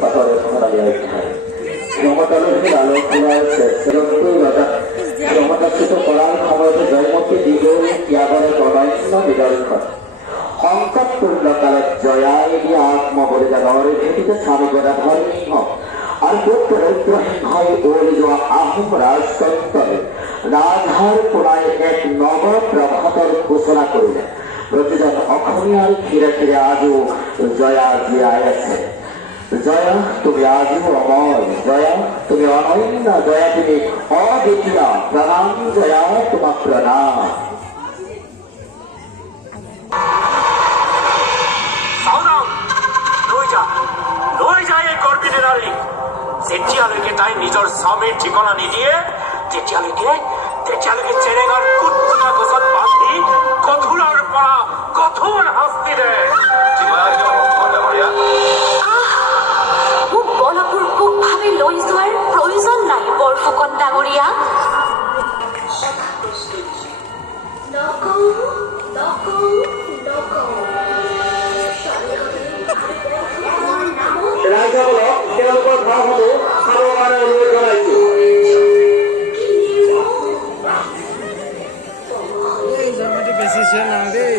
পাথৰেৰ সোনালী অধ্যায় ক্ষমতালোভেৰ আলো ঘুৰাইছে ক্ষমতাচ্যুত কৰাৰ ক্ষমতা জয়মতী দীঘল ত্যাগেৰ অনন্য নিদৰ্শন সংকটপূৰ্ণকালত জয়াই দিয়ে আত্মবলিদানৰ ভেটিতে স্বামী গদাধৰ সিংহ আৰু পুত্ৰহিংসাই ওলি যোৱা আহোম ৰাজতন্ত্ৰই ৰাজহাড় পুৰাই এক নৱ প্ৰভাতৰ সূচনা কৰিলে। প্ৰতিজন অসমীয়াৰ ঘিৰে ঘিৰে আজিও জয়া জীয়াই আছে। জয়া তুমি আজিও অমৰ, জয়া তুমি অনন্য, জয়া তুমি অদ্বিতীয়। প্ৰণাম জয়া, তোমাক প্ৰণাম। যেতিয়ালৈকে তাই নিজৰ স্বামীৰ ঠিকনা নিদিয়ে তেতিয়ালৈকে চেৰেঙাৰ কুটকুটা গছত বান্ধি কঠোৰৰ পৰা কঠোৰ শাস্তি দে। মোক বলপূৰ্বকভাৱে লৈ যোৱাৰ প্ৰয়োজন নাই বৰফুকন ডাঙৰীয়া। ৰাইজসকলক তেওঁলোকৰ ভাৱসমূহ চাবৰ কাৰণে অনুৰোধ জনাইছো। বেছি চোৱা নাই দেই।